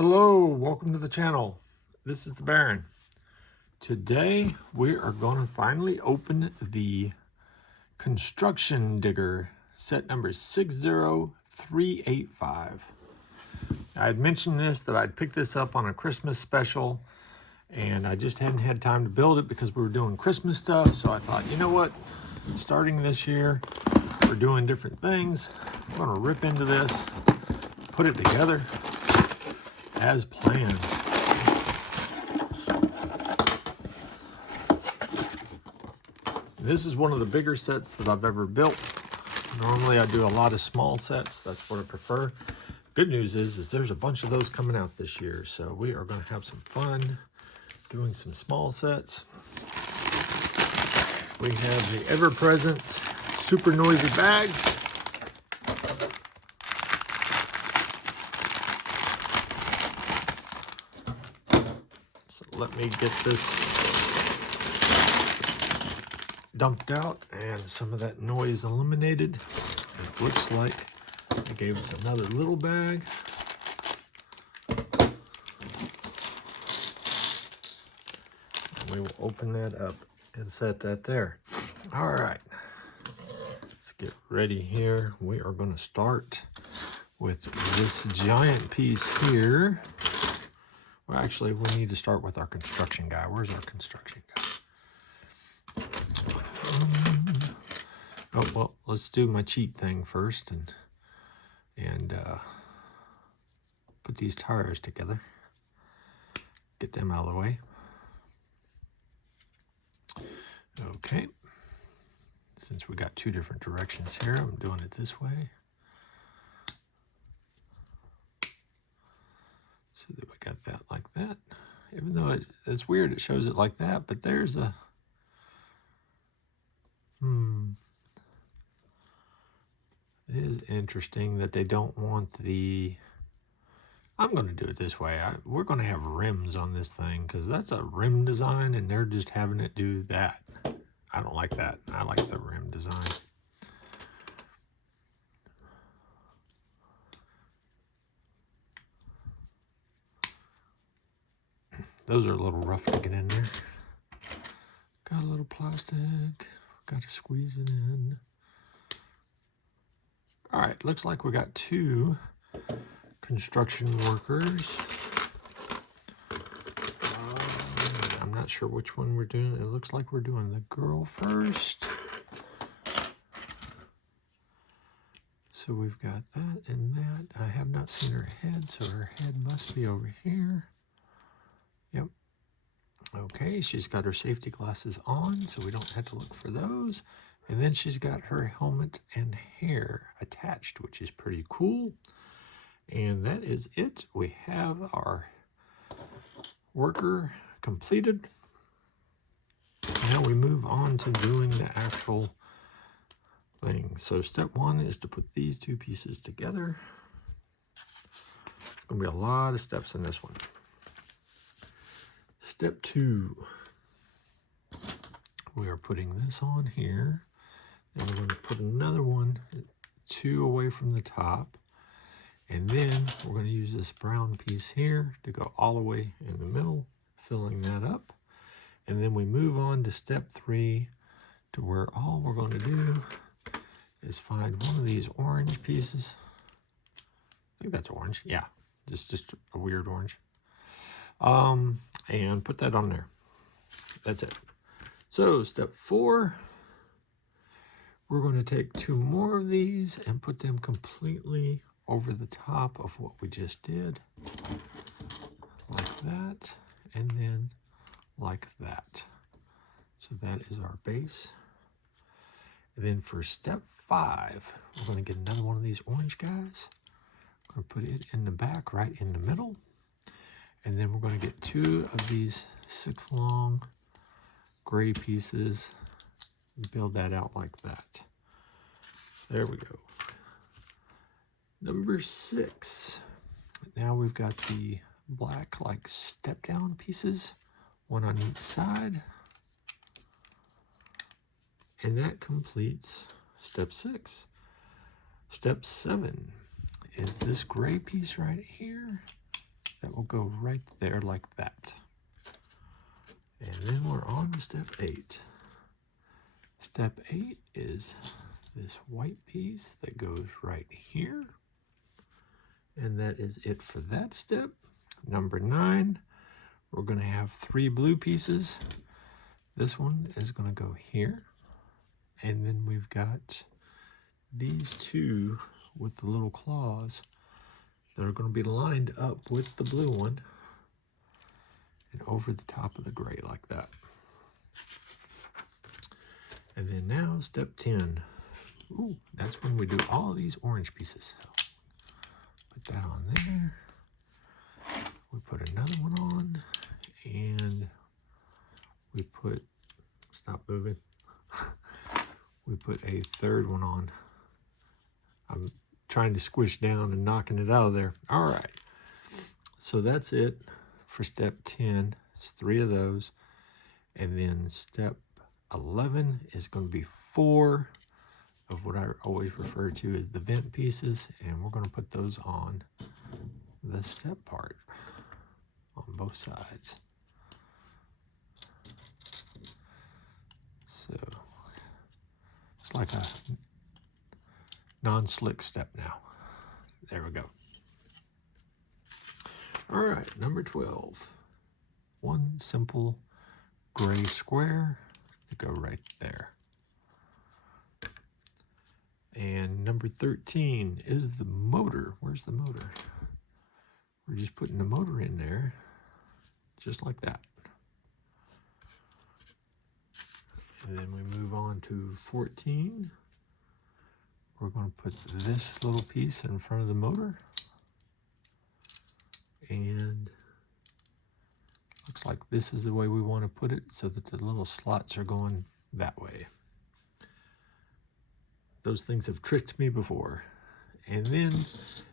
Hello, welcome to the channel. This is the Baron. Today we are going to finally open the Construction Digger set number 60385. I had mentioned that I'd picked this up on a Christmas special and I just hadn't had time to build it because we were doing Christmas stuff. So I thought, you know what, starting this year, we're doing different things. I'm going to rip into this, put it together as planned. This is one of the bigger sets that I've ever built. Normally I do a lot of small sets. That's what I prefer. Good news is there's a bunch of those coming out this year. So we are going to have some fun doing some small sets. We have the ever-present super noisy bags. So let me get this dumped out and some of that noise eliminated. It looks like they gave us another little bag. And we will open that up and set that there. All right, let's get ready here. We are going to start with this giant piece here. Well, actually, we need to start with our construction guy. Where's our construction guy? Oh, well, let's do my cheat thing first and put these tires together. Get them out of the way. Okay. Since we got two different directions here, I'm doing it this way. So that we got that like that. Even though it's weird, it shows it like that, but there's a... It is interesting that they don't want the... I'm going to do it this way. We're going to have rims on this thing because that's a rim design and they're just having it do that. I don't like that. I like the rim design. Those are a little rough to get in there. Got a little plastic. Got to squeeze it in. All right, looks like we got two construction workers. I'm not sure which one we're doing. It looks like we're doing the girl first. So we've got that and that. I have not seen her head, so her head must be over here. Yep. Okay, she's got her safety glasses on, so we don't have to look for those. And then she's got her helmet and hair attached, which is pretty cool. And that is it. We have our worker completed. Now we move on to doing the actual thing. So step one is to put these two pieces together. There's going to be a lot of steps in this one. Step two, we are putting this on here. Then we're going to put another one, two away from the top. And then we're going to use this brown piece here to go all the way in the middle, filling that up. And then we move on to step three, to where all we're going to do is find one of these orange pieces. I think that's orange. Yeah, just a weird orange. And put that on there. That's it. So step four, we're going to take two more of these and put them completely over the top of what we just did. Like that, and then like that. So that is our base. And then for step five, we're going to get another one of these orange guys. We're going to put it in the back, right in the middle. And then we're going to get two of these 6 long gray pieces and build that out like that. There we go. Number 6. Now we've got the black like step down pieces, one on each side. And that completes step 6. Step 7 is this gray piece right here that will go right there like that. And then we're on to step 8. Step 8 is this white piece that goes right here. And that is it for that step. Number 9, we're going to have 3 blue pieces. This one is going to go here. And then we've got these 2 with the little claws that are going to be lined up with the blue one and over the top of the gray like that. And then now step 10. Ooh, that's when we do all these orange pieces. So put that on there. We put another one on, and we put, stop moving. We put a third one on. I'm trying to squish down and knocking it out of there. All right. So that's it for step 10. It's 3 of those. And then step 11 is going to be 4 of what I always refer to as the vent pieces. And we're going to put those on the step part on both sides. So it's like a non-slick step now. There we go. All right, number 12. One simple gray square to go right there. And number 13 is the motor. Where's the motor? We're just putting the motor in there, just like that. And then we move on to 14. We're going to put this little piece in front of the motor. And looks like this is the way we want to put it so that the little slots are going that way. Those things have tricked me before. And then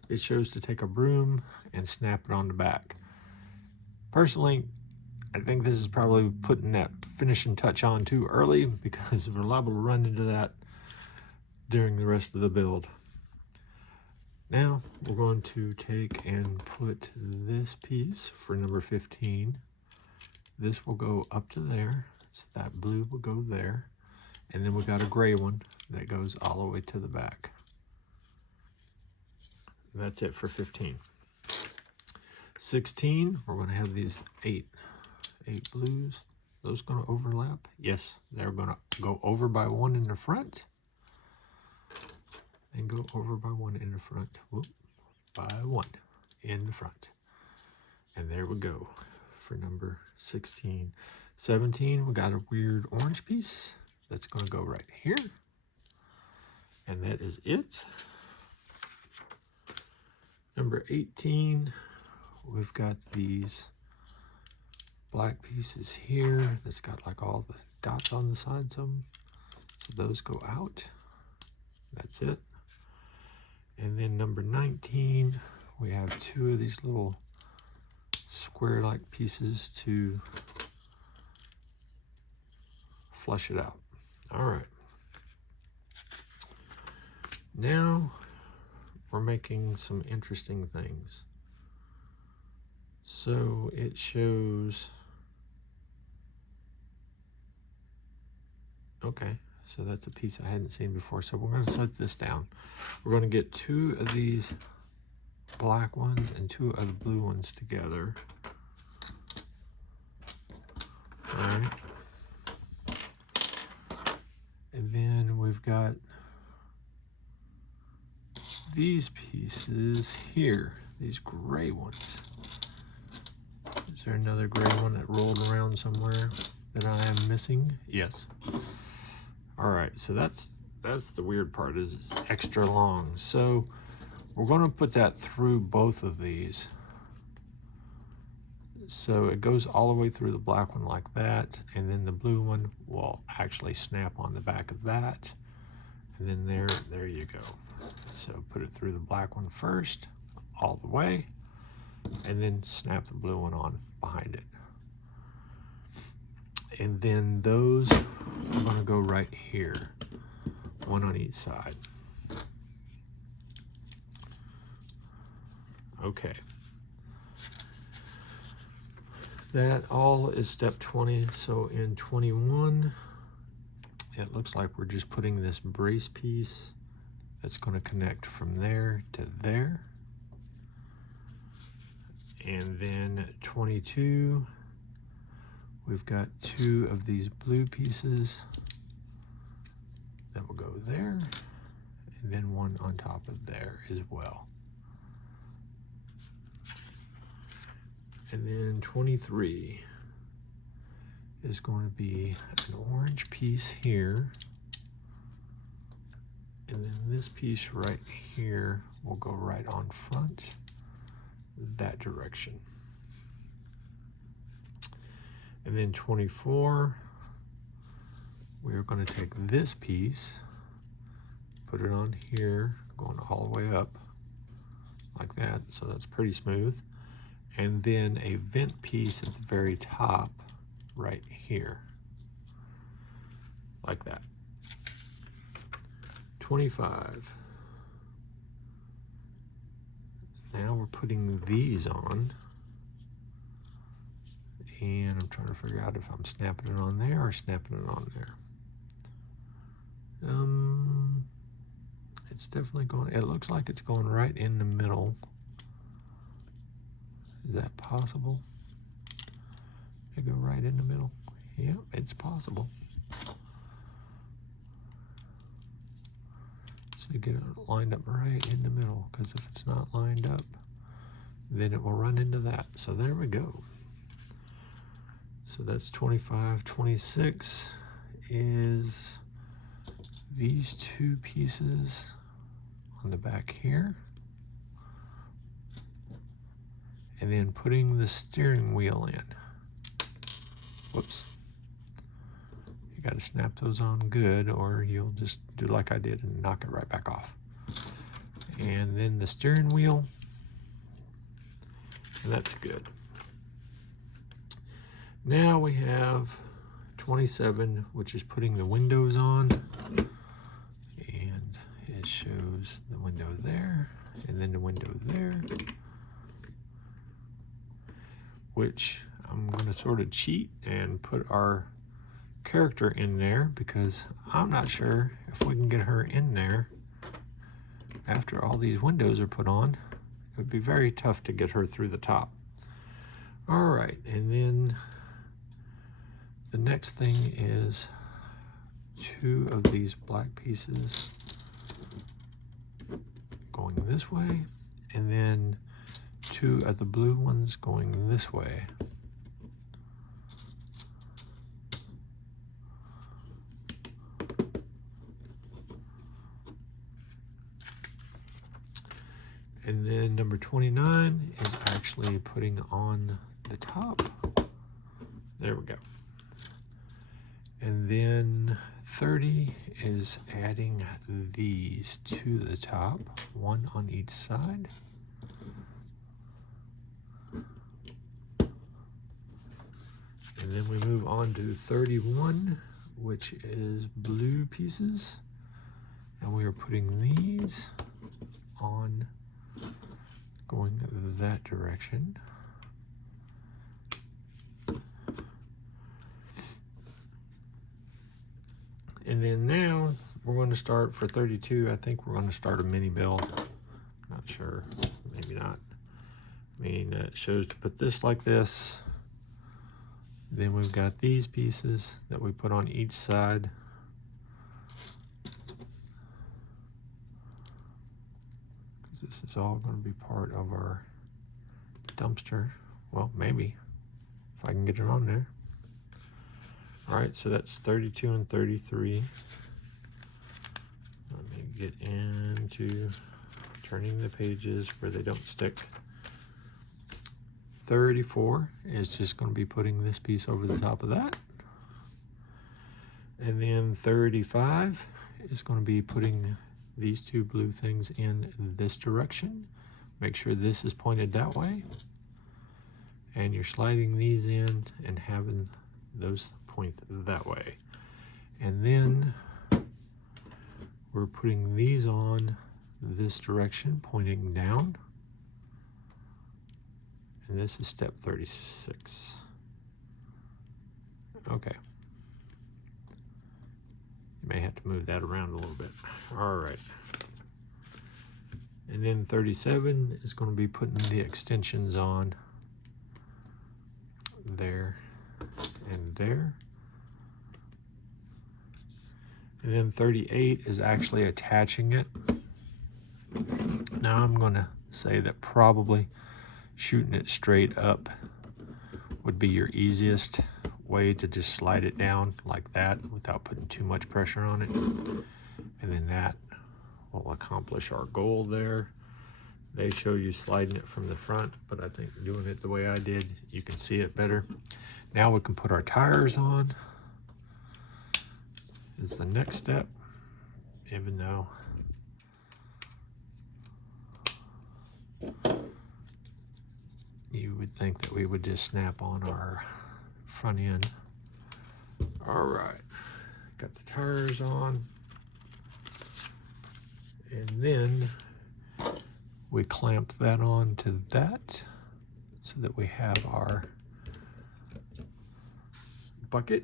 it shows to take a broom and snap it on the back. Personally, I think this is probably putting that finishing touch on too early because we're liable to run into that during the rest of the build. Now we're going to take and put this piece for number 15. This will go up to there, so that blue will go there. And then we got a gray one that goes all the way to the back. And that's it for 15. 16, we're going to have these 8 blues. Those going to overlap? Yes, they're going to go over by 1 in the front. And go over by 1 in the front. Whoop, by 1 in the front. And there we go for number 16. 17, we got a weird orange piece that's going to go right here. And that is it. Number 18, we've got these black pieces here that's got like all the dots on the sides of them. So those go out. That's it. And then number 19, we have 2 of these little square-like pieces to flush it out. All right. Now we're making some interesting things. So it shows, okay, so that's a piece I hadn't seen before. So we're going to set this down. We're going to get 2 of these black ones and 2 of the blue ones together. All right. And then we've got these pieces here, these gray ones. Is there another gray one that rolled around somewhere that I am missing? Yes. All right, so that's the weird part, is it's extra long. So we're going to put that through both of these. So it goes all the way through the black one like that, and then the blue one will actually snap on the back of that. And then there you go. So put it through the black one first, all the way, and then snap the blue one on behind it. And then those are going to go right here, 1 on each side. Okay. That all is step 20. So in 21, it looks like we're just putting this brace piece that's going to connect from there to there. And then 22, we've got 2 of these blue pieces that will go there, and then 1 on top of there as well. And then 23 is going to be an orange piece here, and then this piece right here will go right on front that direction. And then 24, we're going to take this piece, put it on here, going all the way up like that, so that's pretty smooth. And then a vent piece at the very top right here, like that. 25. Now we're putting these on, and I'm trying to figure out if I'm snapping it on there or snapping it on there. It's definitely going, it looks like it's going right in the middle. Is that possible? It go right in the middle? Yeah, it's possible. So you get it lined up right in the middle, because if it's not lined up, then it will run into that. So there we go. So that's 25. 26 is these 2 pieces on the back here, and then putting the steering wheel in. Whoops. You got to snap those on good, or you'll just do like I did and knock it right back off. And then the steering wheel, and that's good. Now we have 27, which is putting the windows on, and it shows the window there, and then the window there, which I'm going to sort of cheat and put our character in there, because I'm not sure if we can get her in there after all these windows are put on. It would be very tough to get her through the top. All right, and then the next thing is 2 of these black pieces going this way, and then 2 of the blue ones going this way. And then number 29 is actually putting on the top. There we go. And then 30 is adding these to the top, 1 on each side. And then we move on to 31, which is blue pieces. And we are putting these on, going that direction. And then now we're going to start for 32. I think we're going to start a mini build. Not sure, maybe not. I mean, it shows to put this like this. Then we've got these pieces that we put on each side. Because this is all going to be part of our dumpster. Well, maybe, if I can get it on there. All right, so that's 32 and 33. Let me get into turning the pages where they don't stick. 34 is just going to be putting this piece over the top of that. And then 35 is going to be putting these 2 blue things in this direction. Make sure this is pointed that way. And you're sliding these in and having those point that way. And then we're putting these on this direction, pointing down. And this is step 36. Okay. You may have to move that around a little bit. All right. And then 37 is going to be putting the extensions on there and there. And then 38 is actually attaching it. Now I'm going to say that probably shooting it straight up would be your easiest way to just slide it down like that without putting too much pressure on it. And then that will accomplish our goal there. They show you sliding it from the front, but I think doing it the way I did, you can see it better. Now we can put our tires on. Is the next step, even though you would think that we would just snap on our front end. All right, got the tires on. And then we clamp that on to that so that we have our bucket.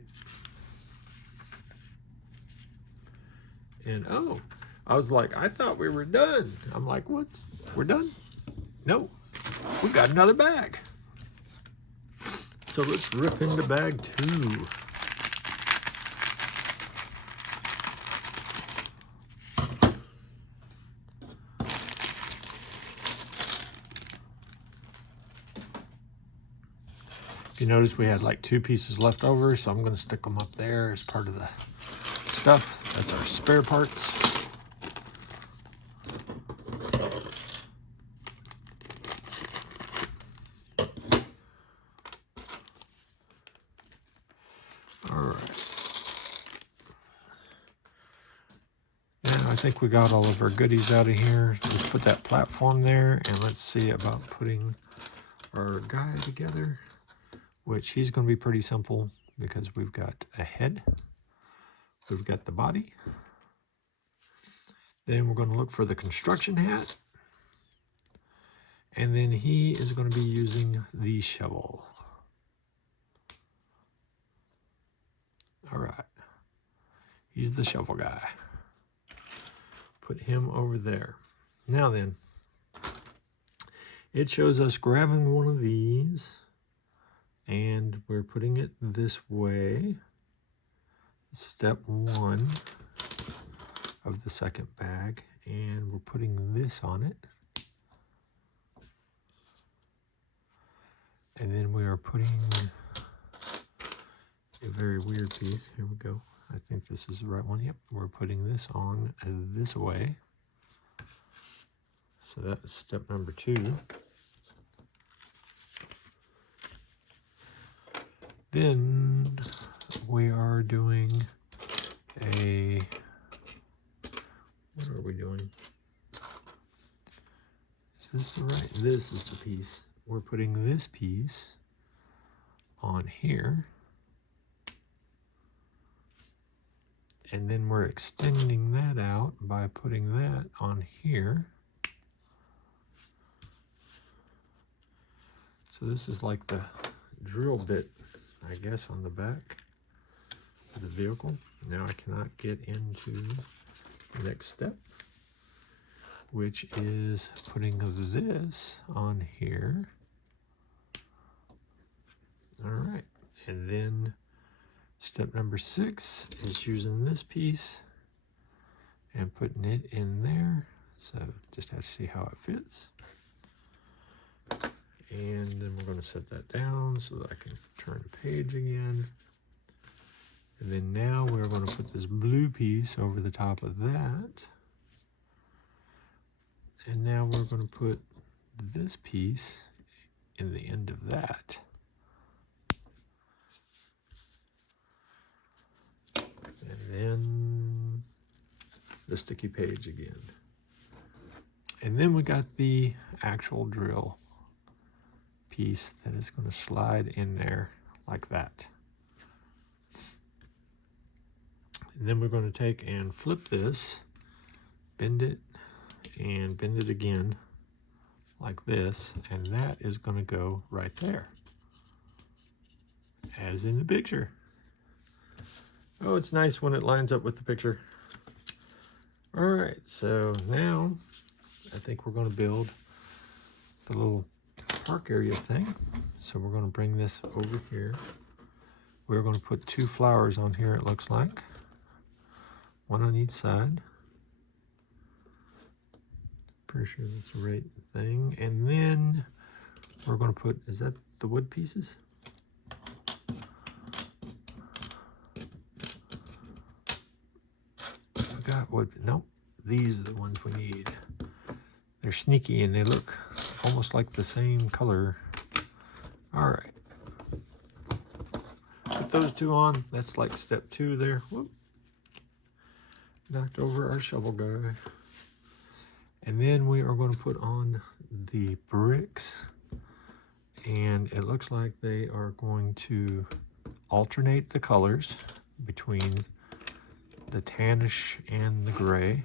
And oh, I was like, I thought we were done. I'm like, we're done? No, we got another bag. So let's rip into bag 2. If you notice, we had like 2 pieces left over, so I'm going to stick them up there as part of the stuff. That's our spare parts. All right. Now I think we got all of our goodies out of here. Let's put that platform there, and let's see about putting our guy together, which he's going to be pretty simple because we've got a head. We've got the body. Then we're going to look for the construction hat. And then he is going to be using the shovel. All right. He's the shovel guy. Put him over there. Now then, it shows us grabbing one of these and we're putting it this way. Step 1 of the second bag, and we're putting this on it. And then we are putting a very weird piece. Here we go. I think this is the right one. Yep, we're putting this on this way. So that's step number 2. Then we are doing what are we doing? Is this the right? This is the piece. We're putting this piece on here. And then we're extending that out by putting that on here. So this is like the drill bit, I guess, on the back of the vehicle. Now I cannot get into the next step, which is putting this on here. All right, and then step number 6 is using this piece and putting it in there. So just have to see how it fits. And then we're going to set that down so that I can turn the page again. And then now we're going to put this blue piece over the top of that. And now we're going to put this piece in the end of that. And then the sticky page again. And then we got the actual drill piece that is going to slide in there like that. And then we're going to take and flip this, bend it, and bend it again like this, and that is going to go right there, as in the picture. Oh, it's nice when it lines up with the picture. All right, so now I think we're going to build the little park area thing. So we're going to bring this over here. We're going to put 2 flowers on here, it looks like. 1 on each side. Pretty sure that's the right thing. And then we're going to put, is that the wood pieces? We got wood, nope. These are the ones we need. They're sneaky and they look almost like the same color. All right. Put those 2 on. That's like step 2 there. Whoop. Knocked over our shovel guy. And then we are going to put on the bricks. And it looks like they are going to alternate the colors between the tannish and the gray.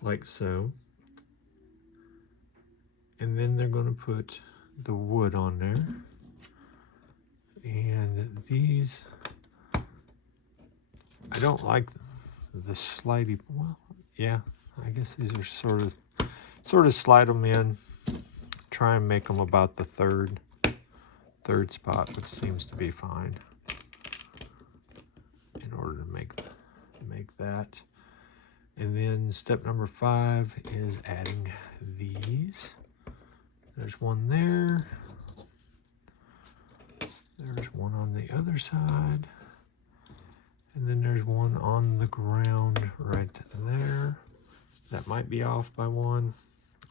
Like so. And then they're going to put the wood on there. And these, I don't like the slidey, well, yeah, I guess these are sort of slide them in, try and make them about the third spot, which seems to be fine in order to make that. And then step number 5 is adding these. There's one there. There's one on the other side. And then there's one on the ground right there. That might be off by 1.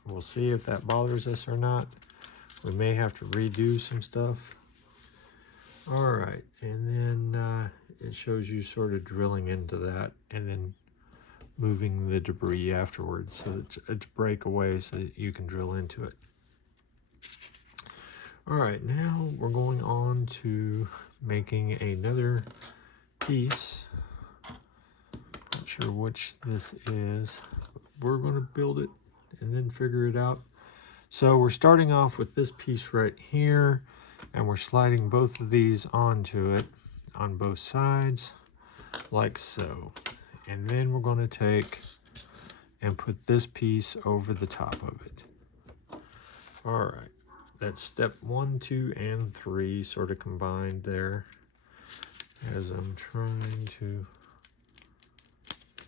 We'll see if that bothers us or not. We may have to redo some stuff. All right, and then it shows you sort of drilling into that and then moving the debris afterwards, so it's break away so that you can drill into it. All right, now we're going on to making another piece. Not sure which this is. We're going to build it and then figure it out. So we're starting off with this piece right here, and we're sliding both of these onto it on both sides, like so. And then we're going to take and put this piece over the top of it. All right. That's step 1, 2, and 3 sort of combined there as I'm trying to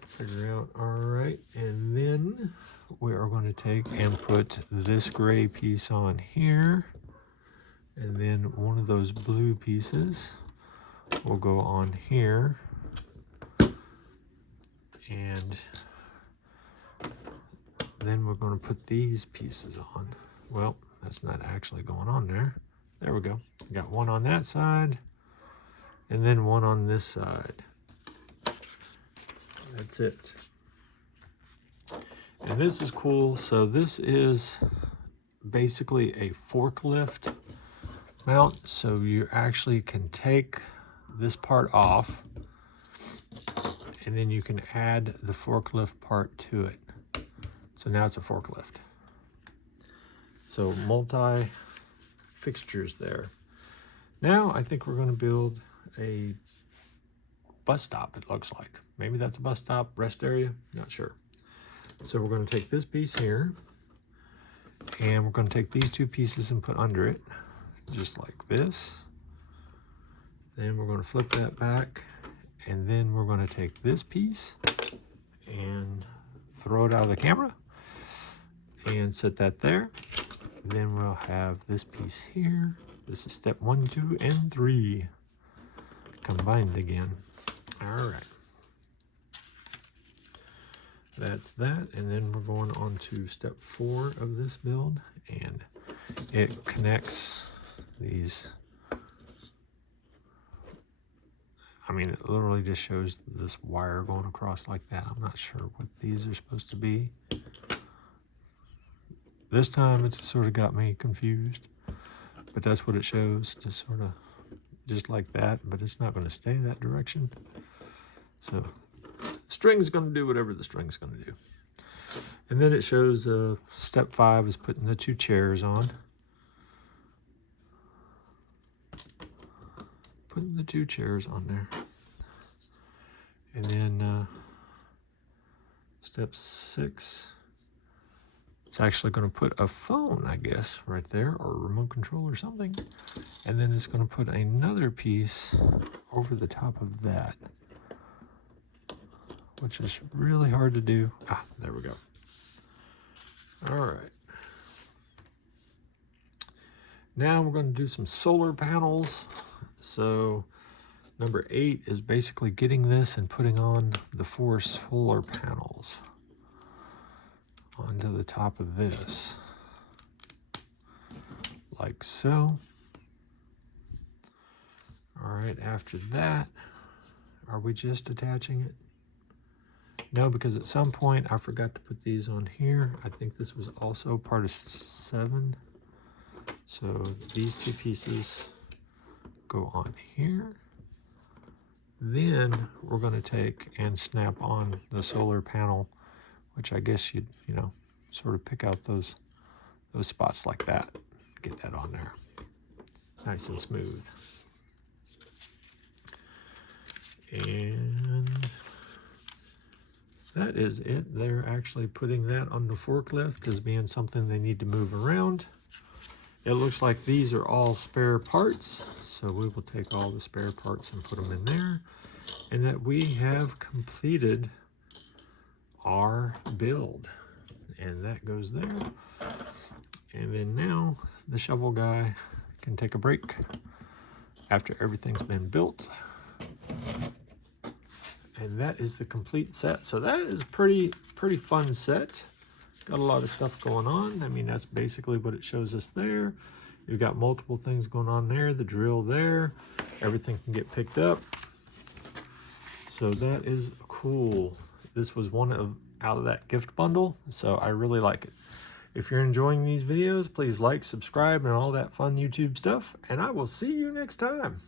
figure out. All right, and then we are going to take and put this gray piece on here, and then one of those blue pieces will go on here, and then we're going to put these pieces on. Well, that's not actually going on there. There we go. Got one on that side and then one on this side. That's it. And this is cool. So this is basically a forklift mount. So you actually can take this part off and then you can add the forklift part to it. So now it's a forklift. So multi fixtures there. Now I think we're going to build a bus stop, it looks like. Maybe that's a bus stop, rest area, not sure. So we're going to take this piece here, and we're going to take these 2 pieces and put under it, just like this. Then we're going to flip that back, and then we're going to take this piece and throw it out of the camera and set that there. Then we'll have this piece here. This is step 1, 2, and 3 combined again. All right. That's that. And then we're going on to step 4 of this build, and it connects these. I mean, it literally just shows this wire going across like that. I'm not sure what these are supposed to be. This time it's sort of got me confused, but that's what it shows, just sort of just like that, but it's not going to stay that direction. So string's going to do whatever the string's going to do. And then it shows step 5 is putting the 2 chairs on. putting the 2 chairs on there. And then step 6, it's actually going to put a phone, I guess, right there, or a remote control or something. And then it's going to put another piece over the top of that, which is really hard to do. Ah, there we go. All right. Now we're going to do some solar panels. So number 8 is basically getting this and putting on the 4 solar panels onto the top of this, like so. All right, after that, are we just attaching it? No, because at some point I forgot to put these on here. I think this was also part of 7. So these 2 pieces go on here. Then we're going to take and snap on the solar panel, which I guess you'd, sort of pick out those spots like that. Get that on there. Nice and smooth. And that is it. They're actually putting that on the forklift as being something they need to move around. It looks like these are all spare parts, so we will take all the spare parts and put them in there, and that we have completed our build. And that goes there. And then now the shovel guy can take a break after everything's been built. And that is the complete set. So that is pretty fun set. Got a lot of stuff going on. I mean, that's basically what it shows us there. You've got multiple things going on there. The drill there. Everything can get picked up. So that is cool. This was one out of that gift bundle, so I really like it. If you're enjoying these videos, please like, subscribe, and all that fun YouTube stuff. And I will see you next time.